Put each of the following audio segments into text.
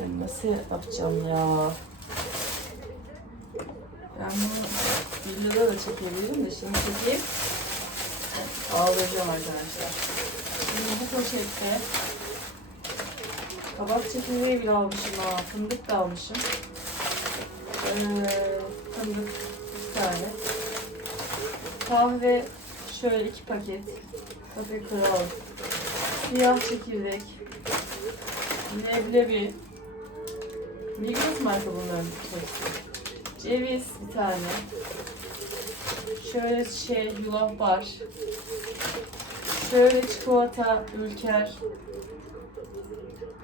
Ben nasıl yapacağım ya? Ben bunu videoda da çekebilirim de şimdi çekeyim. Ağlayacağım arkadaşlar. Şimdi bu poşette kabak çekirdeği bile almışım ha. Fındık da almışım. Ee, fındık bir tane. Kahve şöyle iki paket. Kafe kral. Siyah çekirdek. Leblebi. Migros marka bunların hepsi. Ceviz bir tane. Şöyle şey yulaf var. Şöyle çikolata ülker.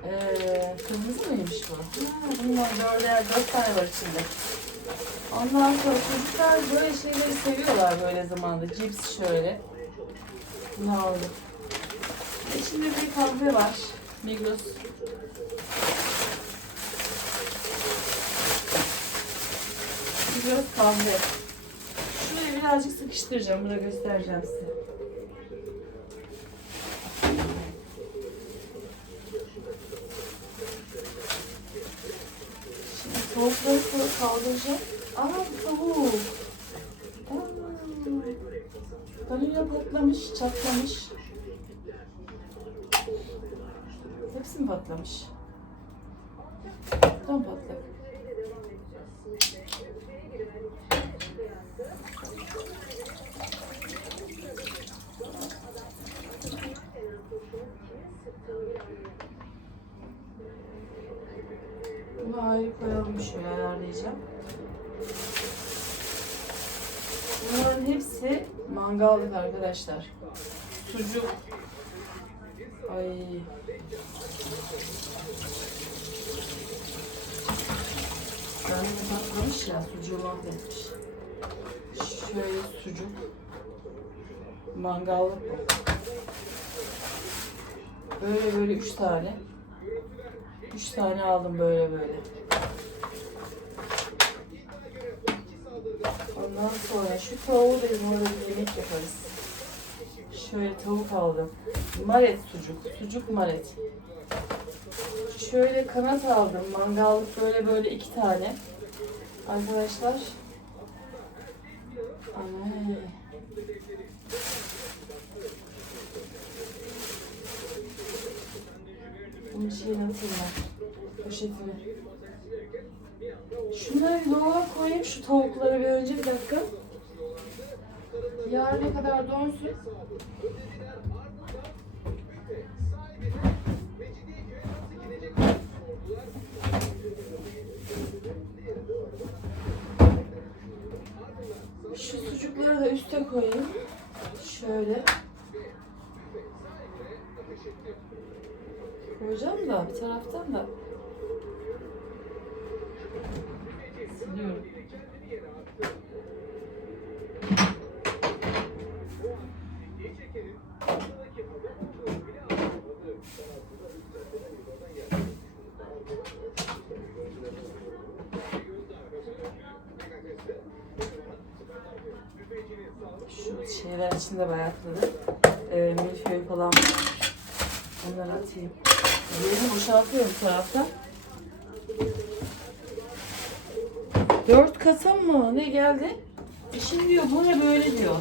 Ee, kırmızı mıymış bu? Ha, bunlar dörder, dört tane var içinde. Ondan sonra çocuklar böyle şeyleri seviyorlar böyle zamanda. Cips şöyle. Bunu aldım. İçinde bir kahve var. Migros. Migros kahve. Şuraya birazcık sıkıştıracağım. Bunu göstereceğim size. Şimdi sonra kaldıracağım. Aa tavuk. Aa, Vanilya patlamış, çatlamış. Hepsi mi patlamış? Tam patlak. Bunu ayrı koyalım şöyle ayarlayacağım. Bunların hepsi mangallık arkadaşlar. Sucuk. Ay. Ben patlamış ya sucuğu mahvetmiş. Şöyle sucuk. Mangallık. Böyle böyle üç tane. Üç tane aldım böyle böyle. Ondan sonra şu tavuğu da bir yemek yaparız. Şöyle tavuk aldım. Maret sucuk. Sucuk maret. Şöyle kanat aldım. Mangallık böyle böyle iki tane. Arkadaşlar. Ay. Bunun şeyini atayım ben. Poşetini. Şunları bir dolaba koyayım şu tavukları bir önce bir dakika. Yarın ne kadar donsun. Şu sucukları da üste koyayım. Şöyle. Koyacağım da bir taraftan da. Siliyorum. Şu şeyler içinde bayatladı. Ee, milföy falan var. Onları atayım. Yerini boşaltıyorum bu Dört kasam mı? Ne geldi? E diyor bu ne böyle diyor.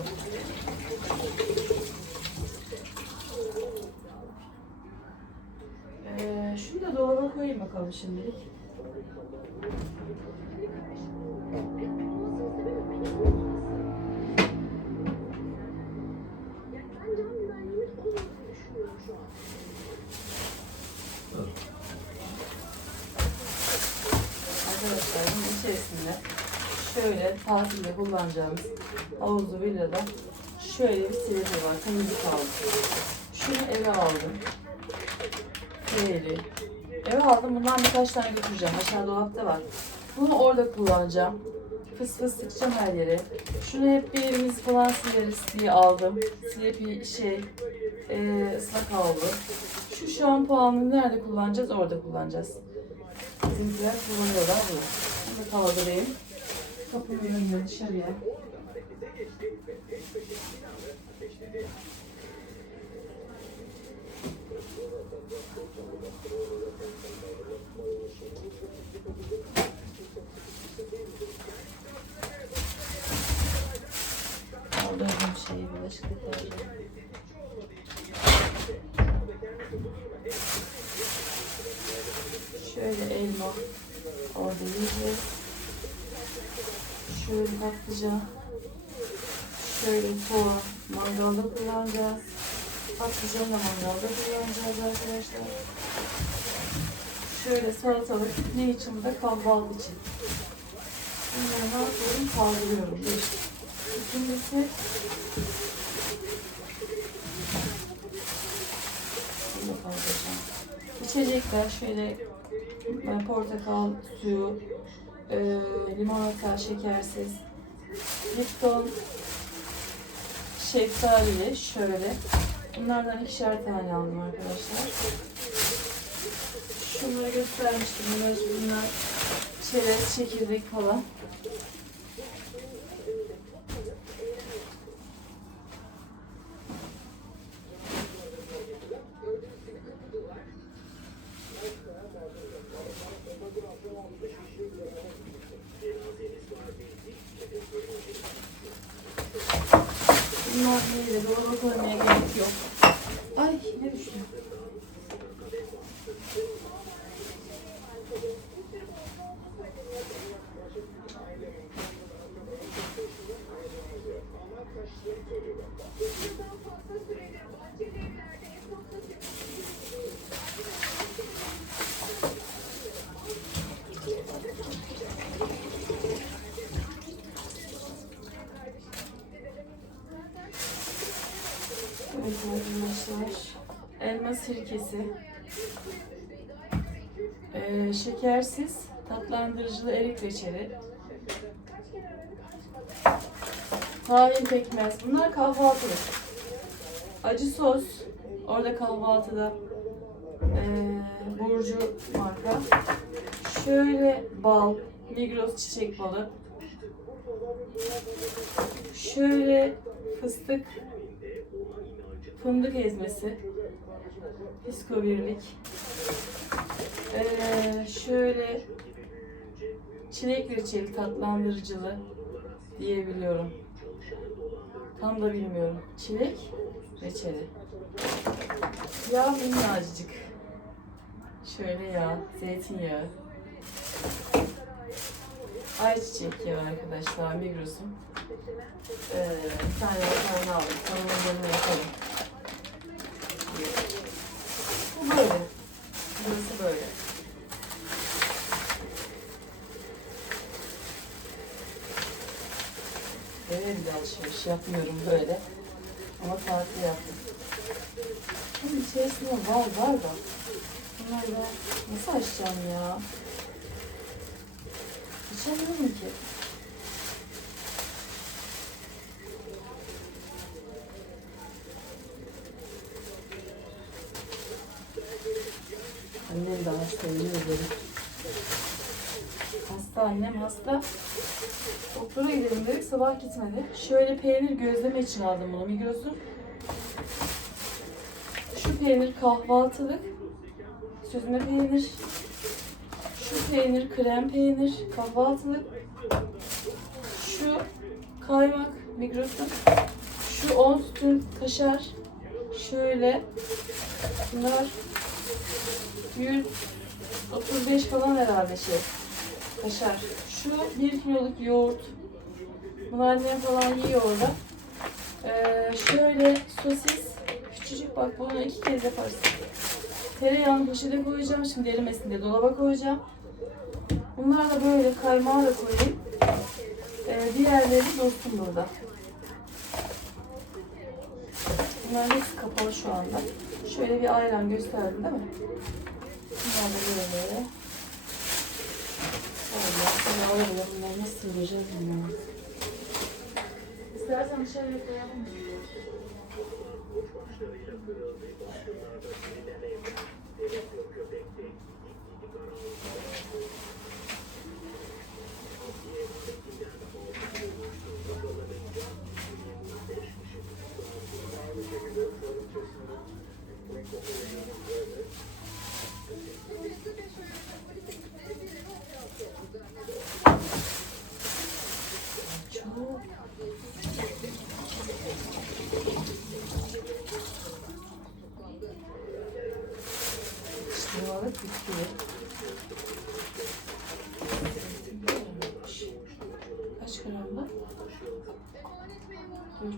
Ee, şunu da dolaba koyayım bakalım şimdilik. Tatilde kullanacağımız havuzlu villada şöyle bir silete var. Temizlik aldım. Şunu eve aldım. Böyle. Eve aldım. Bundan birkaç tane götüreceğim. Aşağı dolapta var. Bunu orada kullanacağım. Fıs fıs sıkacağım her yere. Şunu hep bir elimizi falan sileriz diye aldım. Silepi şey e, ıslak havlu. Şu şampuanı nerede kullanacağız? Orada kullanacağız. Bizimkiler kullanıyorlar bunu. Bunu kaldırayım kapının önünden dışarıya. Aldığım şeyi bulaşıklı koydum. Şöyle elma orada yiyeceğiz. Şöyle patlıcan. Şöyle soğan mangalda kullanacağız. Patlıcanı da mangalda kullanacağız arkadaşlar. Şöyle salatalık ne için da kahvaltı için. Bunları ne yapıyorum? Kaldırıyorum. İkincisi. İçecekler şöyle e, portakal suyu, e, limonata şekersiz, Lipton, şeftalili şöyle. Bunlardan ikişer tane aldım arkadaşlar. Şunları göstermiştim. Bunlar çerez, çekirdek falan. Bunlar neyle dolaba koymaya gerek yok. Ay ne düştü? Evet arkadaşlar. Elma sirkesi. Ee, şekersiz tatlandırıcılı erik reçeli. Tahin pekmez. Bunlar kahvaltılık. Acı sos. Orada kahvaltıda. Ee, Burcu marka. Şöyle bal. Migros çiçek balı. Şöyle fıstık fındık ezmesi, fisko birlik, ee, şöyle çilek reçeli tatlandırıcılı diyebiliyorum. Tam da bilmiyorum. Çilek reçeli. Yağ minnacık. Şöyle yağ, zeytinyağı. Ayçiçek yağı arkadaşlar Migros'un. Ee, bir tane aldım. Üzerine yapalım. Bu böyle. Burası böyle. Eve bile alışveriş yapmıyorum böyle. Ama tatil yaptım. Bunun içerisinde var var da. Bunları nasıl açacağım ya? Açamıyorum ki. Annem de hasta yemin ederim. Hasta annem hasta. Doktora gidelim dedik sabah gitmedi. Şöyle peynir gözleme için aldım bunu Migros'un. Şu peynir kahvaltılık. Süzme peynir. Şu peynir krem peynir kahvaltılık. Şu kaymak Migros'un. Şu 10 sütün kaşar. Şöyle. Bunlar 135 falan herhalde şey. Kaşar. Şu 1 kiloluk yoğurt. Bunu annem falan yiyor orada. Ee, şöyle sosis. Küçücük bak bunu iki kez yaparsın. Tereyağını poşete koyacağım. Şimdi erimesin diye dolaba koyacağım. Bunlar da böyle kaymağı da koyayım. Ee, diğerleri dostum burada. Bunlar hepsi kapalı şu anda. Şöyle bir ayran gösterdim değil mi? Bunlar da böyle. Allah sonra arabaya bunları nasıl sığdıracağız bilmiyorum. İstersen dışarıya koyalım mı? Çok bisküvi. Kaç gram bu?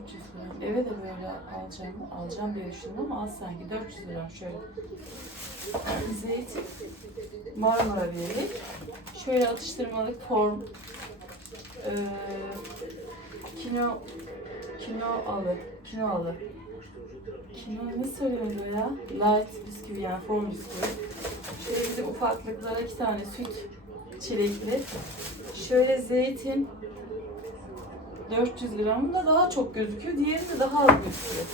400 gram. Eve de böyle alacağım? Alacağım diye düşündüm ama az sanki 400 gram şöyle. Zeytin, Marmara biberi, şöyle atıştırmalık form, eee kino, kino alı, kino alı. Kino ne söylüyordu ya? Light bisküvi yani form bisküvi. Şöyle bizim ufaklıklara iki tane süt çilekli. Şöyle zeytin, 400 gram da daha çok gözüküyor. Diğeri de daha az gözüküyor.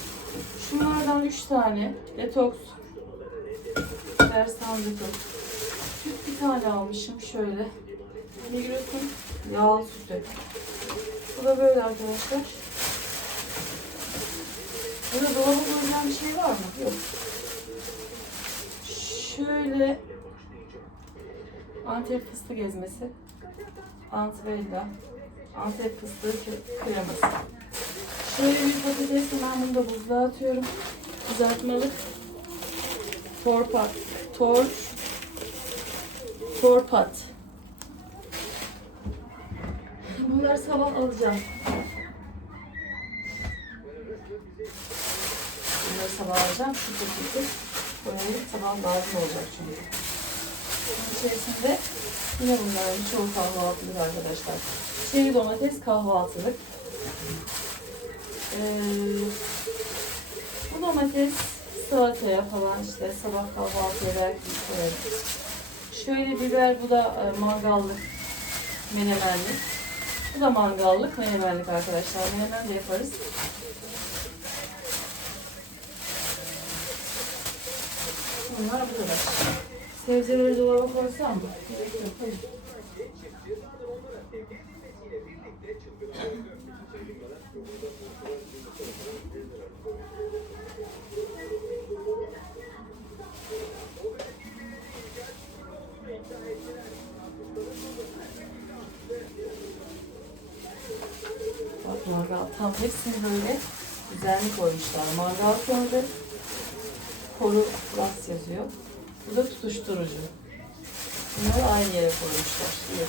Şunlardan 3 tane detoks. Versan detoks. Süt bir tane almışım şöyle. Migros'un yağlı sütü. Bu da böyle arkadaşlar. Burada dolaba koyacağım bir şey var mı? Yok. Şöyle Antep fıstık ezmesi. Antbella. Antep fıstığı kre- kreması. Şöyle bir patates ben bunu da buzluğa atıyorum. Kızartmalık. Torpat. Tor. Torpat. Bunları sabah alacağım. Bunları sabah alacağım. Şu paketi koyayım. Sabah lazım olacak çünkü. Bunun içerisinde yine bunların çoğu kahvaltılık arkadaşlar. Çeri domates kahvaltılık. Ee, bu domates salataya falan işte sabah kahvaltıya belki koyarım. Şöyle biber bu da e, mangallık menemenlik. Bu da mangallık menemenlik arkadaşlar. Menemen de yaparız. Bunlar bu. Sebzeleri dolaba koysam mı? Gerek. Hayır. Bak mangal tam hepsini böyle düzenli koymuşlar. Mangal konuda koru plus yazıyor. Bu da tutuşturucu. Bunları aynı yere koymuşlar. İyi.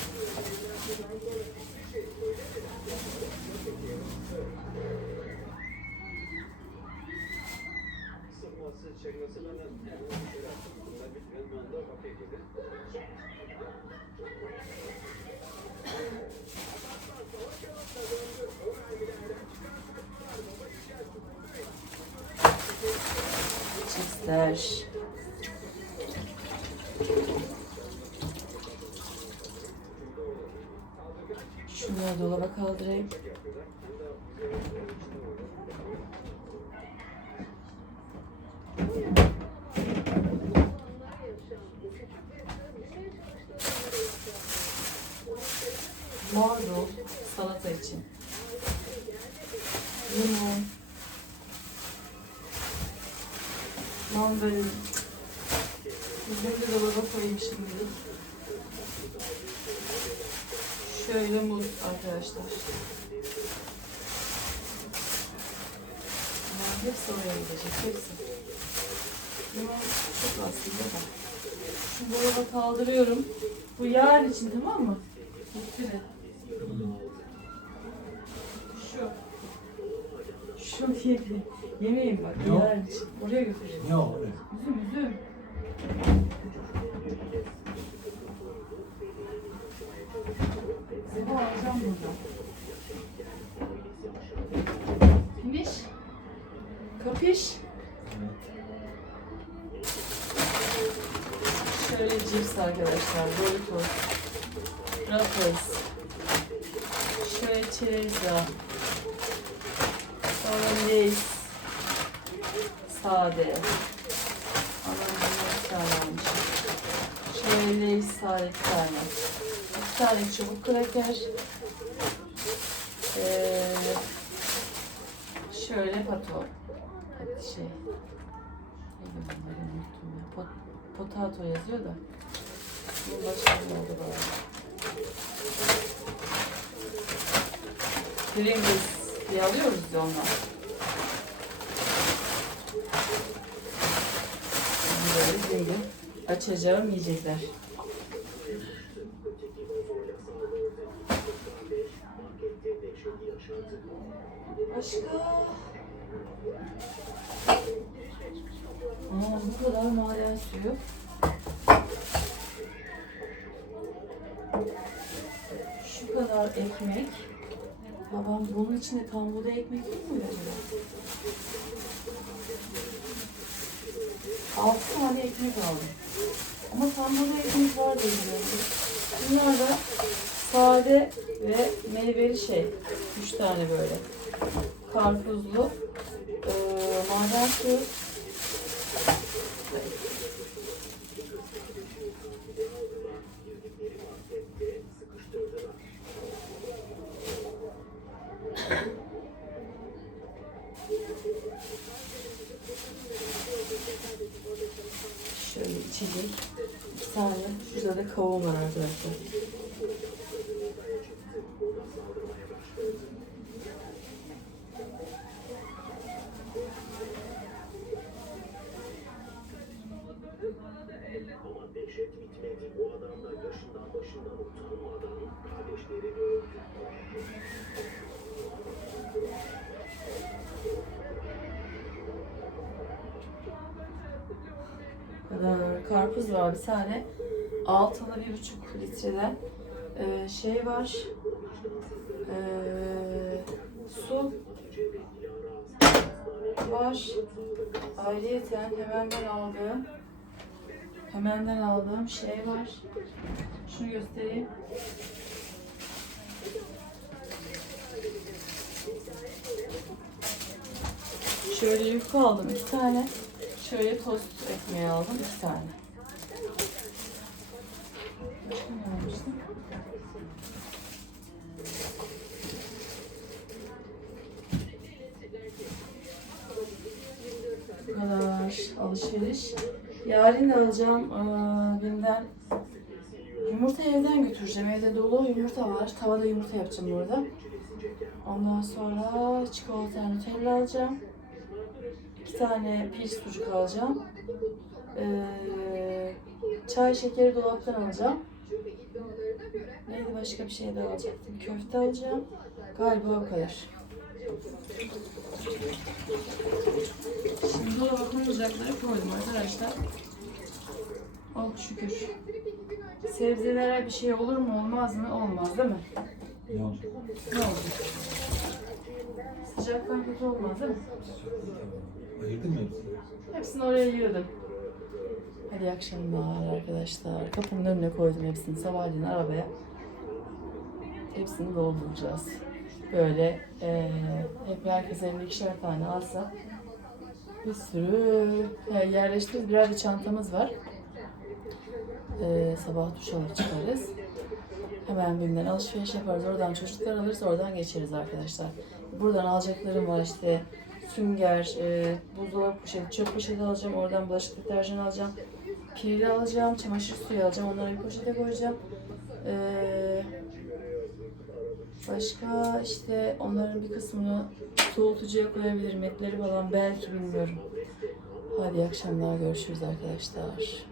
Sıkması, çekmesi benden yani şöyle yaptım. Bunlar bitmeyen bir anda kapıya girdi. Çister. Şunları dolaba kaldırayım. Marul salata için. Limon. Mandalina. Bunları da dolaba koyayım şimdi. Şöyle muz arkadaşlar. Bunların hepsi oraya gidecek. Hepsi. Limon çok aslında da. Şu dolaba kaldırıyorum. Bu yarın için tamam mı? Gitti de. Şu. Şu diye yemeğim bak. Yok. Oraya götüreceğim. Ne o? Üzüm üzüm. Sabah alacağım buradan. Finish. Kapış. Şöyle cips arkadaşlar. Doritos. Ruffles. Şöyle çerezla. Sonra Lay's. Sade. Anam bunları bir tane almışım. Şöyle Lay's sade bir tane. İki tane çubuk kraker. Ee, şöyle pato. Şey. Potato yazıyor da. Bunun başka adı var. Pringles diye alıyoruz ya onlar. Böyle değil. açacağım yiyecekler. Başka? Aa, bu kadar maden suyu. Şu kadar ekmek. Babam bunun içinde tam buğday ekmek yok mu acaba? Altı tane ekmek aldım. Ama tam buğday ekmek var diye biliyorum. Bunlar da sade ve meyveli şey. Üç tane böyle. Karpuzlu. Ee, maden suyu. Şöyle içecek. İki tane. Şurada da kavun var arkadaşlar. Ama kadar karpuz var bir tane. Altılı bir buçuk litreden ee, şey var. Ee, su var. Ayrıyeten hemen ben aldığım hemenden aldığım şey var. Şunu göstereyim. Şöyle yufka aldım iki tane. Şöyle tost ekmeği aldım iki tane. Başka ne almıştım? Bu kadar alışveriş. Yarın da alacağım eee, birinden yumurta evden götüreceğim. Evde dolu yumurta var. Tavada yumurta yapacağım burada. Ondan sonra çikolata Nutella alacağım. İki tane piş sucuk alacağım. Ee, çay şekeri dolaptan alacağım. Neydi başka bir şey daha alacaktım. Köfte alacağım. Galiba o kadar. Şimdi dolaba koyacakları koydum arkadaşlar. Oh şükür. Sebzelere bir şey olur mu olmaz mı? Olmaz değil mi? Yok. Ne olacak? Sıcaktan kötü olmaz değil mi? Ayırdın mı hepsini? Hepsini oraya yığdım. Hadi akşamlar arkadaşlar. Kapımın önüne koydum hepsini sabahleyin arabaya. Hepsini dolduracağız. Böyle eee hep herkes evine ikişer tane alsa bir sürü he, yerleştiririz. Birer de çantamız var. Eee, sabah duş alır çıkarız. Hemen birinden alışveriş yaparız. Oradan çocuklar alırız. Oradan geçeriz arkadaşlar. Buradan alacaklarım var işte sünger, e, buzdolabı poşeti, çöp poşeti alacağım. Oradan bulaşık deterjanı alacağım. Pirili alacağım, çamaşır suyu alacağım. Onları bir poşete koyacağım. Ee, başka işte onların bir kısmını soğutucuya koyabilirim. Etleri falan belki bilmiyorum. Hadi akşamlar görüşürüz arkadaşlar.